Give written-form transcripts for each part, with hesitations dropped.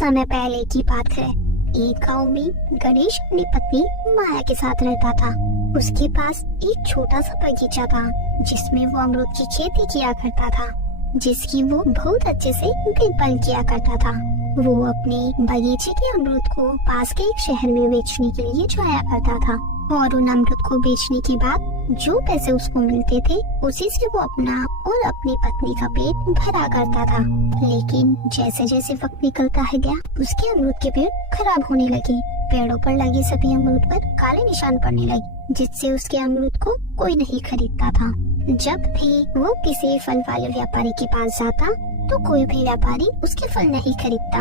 समय पहले की बात है। एक गांव में गणेश अपनी पत्नी माया के साथ रहता था। उसके पास एक छोटा सा बगीचा था जिसमें वो अमरूद की खेती किया करता था, जिसकी वो बहुत अच्छे से देखभाल किया करता था। वो अपने बगीचे के अमरूद को पास के एक शहर में बेचने के लिए जाया करता था और उन अमरूद को बेचने के बाद जो पैसे उसको मिलते थे उसी से वो अपना और अपनी पत्नी का पेट भरा करता था। लेकिन जैसे जैसे वक्त निकलता है गया, उसके अमरूद के पेड़ खराब होने लगे। पेड़ों पर लगे सभी अमरूद पर काले निशान पड़ने लगे, जिससे उसके अमरूद को कोई नहीं खरीदता था। जब भी वो किसी फल वाले व्यापारी के पास जाता तो कोई भी व्यापारी उसके फल नहीं खरीदता।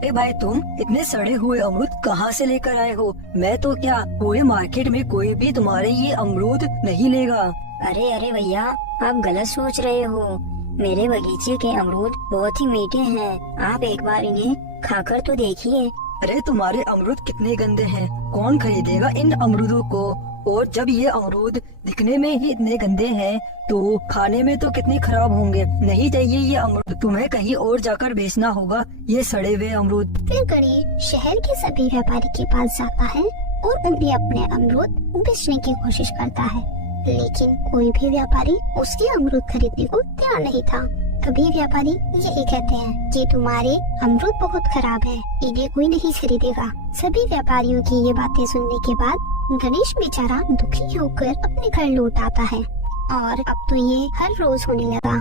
ए भाई, तुम इतने सड़े हुए अमरूद कहाँ से लेकर आए हो? मैं तो क्या पूरे मार्केट में कोई भी तुम्हारे ये अमरूद नहीं लेगा। अरे अरे भैया, आप गलत सोच रहे हो। मेरे बगीचे के अमरूद बहुत ही मीठे हैं। आप एक बार इन्हें खाकर तो देखिए। अरे तुम्हारे अमरूद कितने गंदे हैं, कौन खरीदेगा इन अमरूदों को? और जब ये अमरूद दिखने में ही इतने गंदे हैं तो खाने में तो कितने खराब होंगे। नहीं चाहिए ये अमरूद, तुम्हें कहीं और जाकर बेचना होगा ये सड़े हुए अमरूद। फिर गणेश शहर के सभी व्यापारी के पास जाता है और उन्हें अपने अमरूद बेचने की कोशिश करता है, लेकिन कोई भी व्यापारी उसके अमरूद खरीदने को तैयार नहीं था। कभी व्यापारी यही कहते हैं कि तुम्हारे अमरूद बहुत खराब है, इन्हें कोई नहीं खरीदेगा। सभी व्यापारियों की ये बातें सुनने के बाद गणेश बेचारा दुखी होकर अपने घर लौट आता है और अब तो ये हर रोज होने लगा।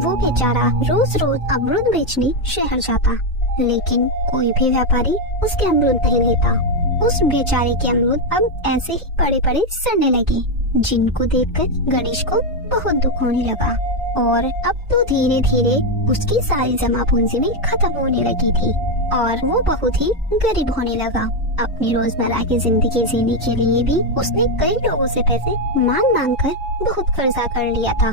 वो बेचारा रोज रोज अमरूद बेचने शहर जाता, लेकिन कोई भी व्यापारी उसके अमरूद नहीं लेता। उस बेचारे के अमरूद अब ऐसे ही बड़े बड़े सड़ने लगे, जिनको देखकर गणेश को बहुत दुख होने लगा और अब तो धीरे धीरे उसकी सारी जमा पूंजी भी खत्म होने लगी थी और वो बहुत ही गरीब होने लगा। अपनी रोजमर्रा की जिंदगी जीने के लिए भी उसने कई लोगों से पैसे मांग मांग कर बहुत कर्जा कर लिया था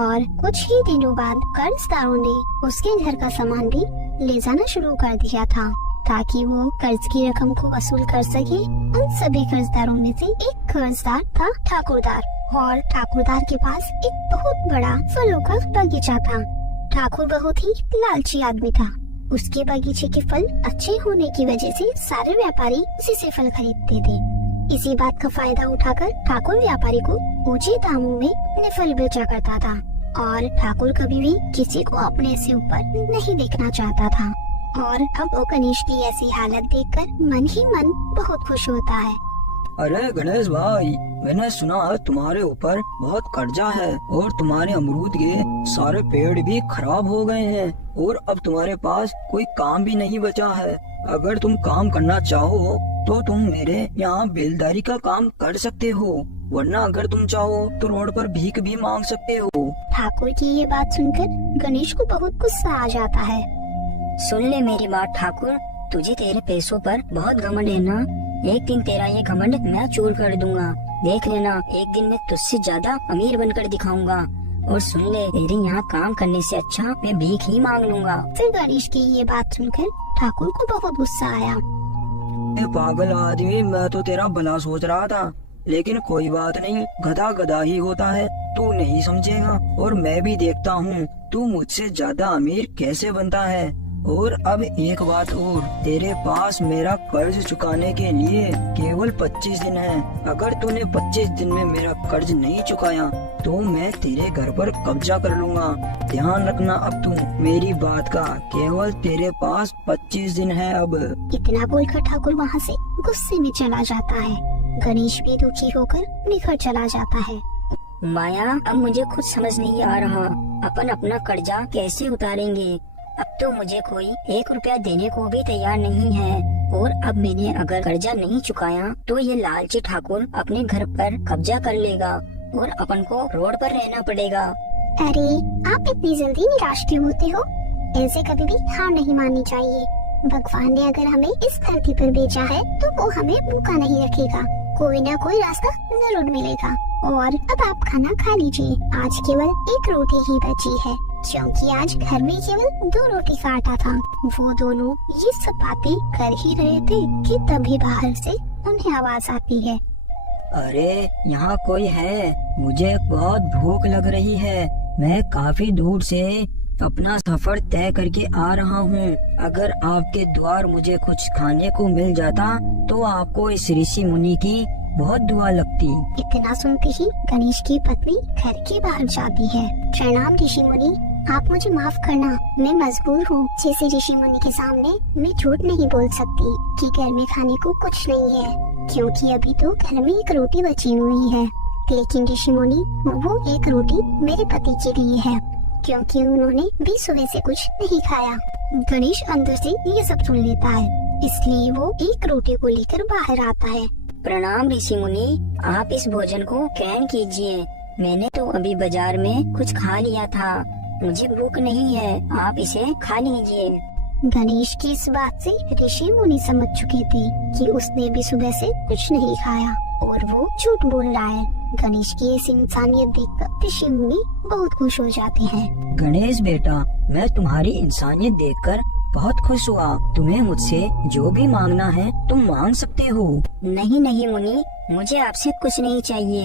और कुछ ही दिनों बाद कर्जदारों ने उसके घर का सामान भी ले जाना शुरू कर दिया था ताकि वो कर्ज की रकम को वसूल कर सके। उन सभी कर्जदारों में से एक कर्जदार था ठाकुरदार, और ठाकुरदार के पास एक बहुत बड़ा फलों का बगीचा था। ठाकुर बहुत ही लालची आदमी था। उसके बगीचे के फल अच्छे होने की वजह से सारे व्यापारी उसी से फल खरीदते थे। इसी बात का फायदा उठाकर ठाकुर व्यापारी को ऊंचे दामों में अपने फल बेचा करता था और ठाकुर कभी भी किसी को अपने से ऊपर नहीं देखना चाहता था। और अब वो गणेश की ऐसी हालत देखकर मन ही मन बहुत खुश होता है। अरे गणेश भाई, मैंने सुना तुम्हारे ऊपर बहुत कर्जा है और तुम्हारे अमरूद के सारे पेड़ भी खराब हो गए हैं और अब तुम्हारे पास कोई काम भी नहीं बचा है। अगर तुम काम करना चाहो तो तुम मेरे यहाँ बेलदारी का काम कर सकते हो, वरना अगर तुम चाहो तो रोड पर भीख भी मांग सकते हो। ठाकुर की ये बात सुनकर गणेश को बहुत गुस्सा आ जाता है। सुन ले मेरी बात ठाकुर, तुझे तेरे पैसों पर बहुत घमंड है ना। एक दिन तेरा ये घमंड मैं चूर कर दूंगा। देख लेना, एक दिन मैं तुझसे ज्यादा अमीर बनकर दिखाऊंगा। और सुन ले, तेरे यहाँ काम करने से अच्छा मैं भीख ही मांग लूंगा। फिर गणेश की ये बात सुनकर ठाकुर को बहुत गुस्सा आया। ए पागल आदमी, मैं तो तेरा भला सोच रहा था, लेकिन कोई बात नहीं, गधा गधा ही होता है, तू नहीं समझेगा। और मैं भी देखता हूँ तू मुझसे ज्यादा अमीर कैसे बनता है। और अब एक बात और, तेरे पास मेरा कर्ज चुकाने के लिए केवल 25 दिन है। अगर तूने 25 दिन में मेरा कर्ज नहीं चुकाया तो मैं तेरे घर पर कब्जा कर लूंगा। ध्यान रखना अब तू मेरी बात का, केवल तेरे पास 25 दिन है। अब इतना बोलकर ठाकुर वहाँ से गुस्से में चला जाता है। गणेश भी दुखी होकर अपने घर चला जाता है। माया, अब मुझे कुछ समझ नहीं आ रहा, अपन अपना कर्जा कैसे उतारेंगे। अब तो मुझे कोई 1 रुपया देने को भी तैयार नहीं है और अब मैंने अगर कर्जा नहीं चुकाया तो ये लालची ठाकुर अपने घर पर कब्जा कर लेगा और अपन को रोड पर रहना पड़ेगा। अरे, आप इतनी जल्दी निराश क्यों होते हो? ऐसे कभी भी हार नहीं माननी चाहिए। भगवान ने अगर हमें इस धरती पर भेजा है तो वो हमें भूखा नहीं रखेगा, कोई न कोई रास्ता जरूर मिलेगा। और अब आप खाना खा लीजिए, आज केवल 1 रोटी ही बची है, क्योंकि आज घर में केवल 2 रोटी का आटा था। वो दोनों ये सब बातें कर ही रहे थे कि तभी बाहर से उन्हें आवाज आती है। अरे, यहाँ कोई है? मुझे बहुत भूख लग रही है। मैं काफी दूर से अपना सफर तय करके आ रहा हूँ। अगर आपके द्वार मुझे कुछ खाने को मिल जाता तो आपको इस ऋषि मुनि की बहुत दुआ लगती। इतना सुनते ही गणेश की पत्नी घर के बाहर जाती है। प्रणाम ऋषि मुनि, आप मुझे माफ करना, मैं मजबूर हूँ। जैसे ऋषि मुनि के सामने मैं झूठ नहीं बोल सकती कि घर में खाने को कुछ नहीं है, क्योंकि अभी तो घर में एक रोटी बची हुई है। लेकिन ऋषि मुनि, वो एक रोटी मेरे पति के लिए है, क्योंकि उन्होंने भी सुबह से कुछ नहीं खाया। गणेश अंदर से ये सब सुन लेता है, इसलिए वो एक रोटी को लेकर बाहर आता है। प्रणाम ऋषि मुनि, आप इस भोजन को ग्रहण कीजिए। मैंने तो अभी बाजार में कुछ खा लिया था, मुझे भूख नहीं है, आप इसे खा लीजिए। गणेश की इस बात से ऋषि मुनि समझ चुके थे कि उसने भी सुबह से कुछ नहीं खाया और वो झूठ बोल रहा है। गणेश की ऐसी इंसानियत देखकर ऋषि मुनि बहुत खुश हो जाते हैं। गणेश बेटा, मैं तुम्हारी इंसानियत देखकर बहुत खुश हुआ। तुम्हें मुझसे जो भी मांगना है तुम मांग सकते हो। नहीं नहीं मुनि, मुझे आपसे कुछ नहीं चाहिए,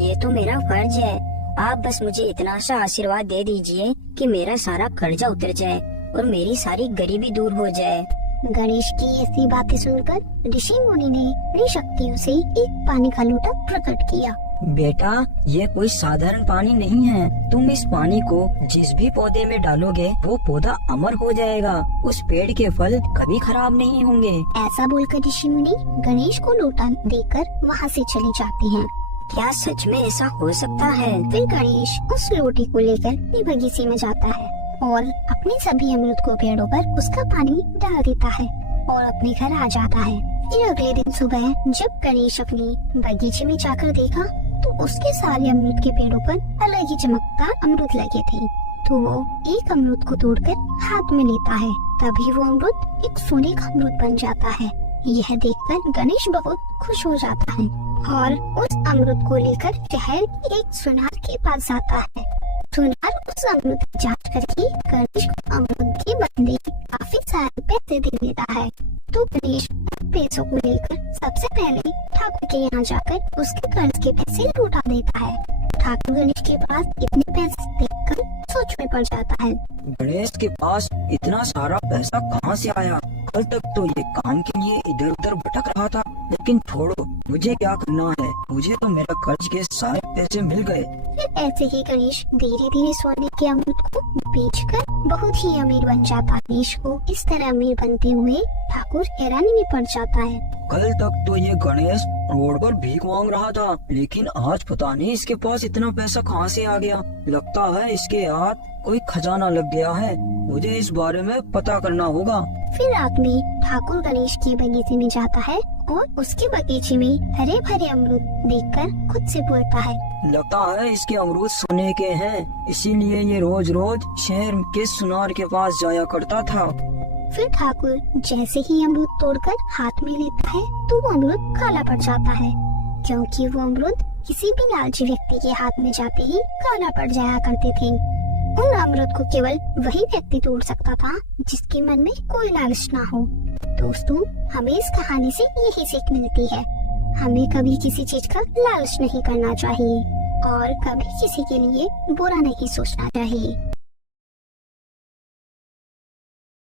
ये तो मेरा फर्ज है। आप बस मुझे इतना सा आशीर्वाद दे दीजिए कि मेरा सारा कर्जा उतर जाए और मेरी सारी गरीबी दूर हो जाए। गणेश की ऐसी बातें सुनकर ऋषि मुनि ने अपनी शक्तियों से एक पानी का लोटा प्रकट किया। बेटा, ये कोई साधारण पानी नहीं है। तुम इस पानी को जिस भी पौधे में डालोगे वो पौधा अमर हो जाएगा। उस पेड़ के फल कभी खराब नहीं होंगे। ऐसा बोलकर ऋषि मुनि गणेश को लोटा देकर वहाँ से चले जाते हैं। क्या सच में ऐसा हो सकता है? फिर गणेश उस लोटे को लेकर अपने बगीचे में जाता है और अपने सभी अमरूद को पेड़ों पर उसका पानी डाल देता है और अपने घर आ जाता है। फिर अगले दिन सुबह जब गणेश अपनी बगीचे में जाकर देखा तो उसके सारे अमरूद के पेड़ों पर अलग ही चमकदार अमरूद लगे थे। तो वो एक अमरूद को तोड़कर हाथ में लेता है, तभी वो अमरूद एक सोने का अमरूद बन जाता है। यह देखकर गणेश बहुत खुश हो जाता है और उस अमरूद को लेकर शहर के एक सुनार के पास जाता है। सुनार उस अमरूद की जांच करके गणेश को अमरूद के बदले काफी सारे पैसे दे देता है। तो गणेश पैसों को लेकर सबसे पहले ठाकुर के यहाँ जाकर उसके कर्ज के पैसे लौटा देता है। ठाकुर गणेश के पास इतने पैसे देखकर सोच में पड़ जाता है। गणेश के पास इतना सारा पैसा कहाँ से आया? कल तक तो ये काम के लिए इधर उधर भटक रहा था, लेकिन छोड़ो, मुझे क्या करना है, मुझे तो मेरा कर्ज के सारे पैसे मिल गए। फिर ऐसे ही गणेश धीरे धीरे सोने के अमरूद को बेचकर बहुत ही अमीर बन जाता है। गणेश को इस तरह अमीर बनते हुए ठाकुर हैरानी में पड़ जाता है। कल तक तो ये गणेश रोड पर भीख मांग रहा था, लेकिन आज पता नहीं इसके पास इतना पैसा कहाँ से आ गया। लगता है इसके हाथ कोई खजाना लग गया है, मुझे इस बारे में पता करना होगा। फिर रात में ठाकुर गणेश के बगीचे में जाता है और उसके बगीचे में हरे भरे अमरूद देखकर खुद से बोलता है, लगता है इसके अमरूद सोने के हैं, इसीलिए ये रोज रोज शहर के सुनार के पास जाया करता था। फिर ठाकुर जैसे ही अमरूद तोड़कर हाथ में लेता है तो वो अमरूद काला पड़ जाता है, क्योंकि वो अमरूद किसी भी लालची व्यक्ति के हाथ में जाते ही काला पड़ जाया करते थे। उन अमरूद को केवल वही व्यक्ति तोड़ सकता था जिसके मन में कोई लालच ना हो। दोस्तों, हमें इस कहानी से यही सीख मिलती है, हमें कभी किसी चीज का लालच नहीं करना चाहिए और कभी किसी के लिए बुरा नहीं सोचना चाहिए।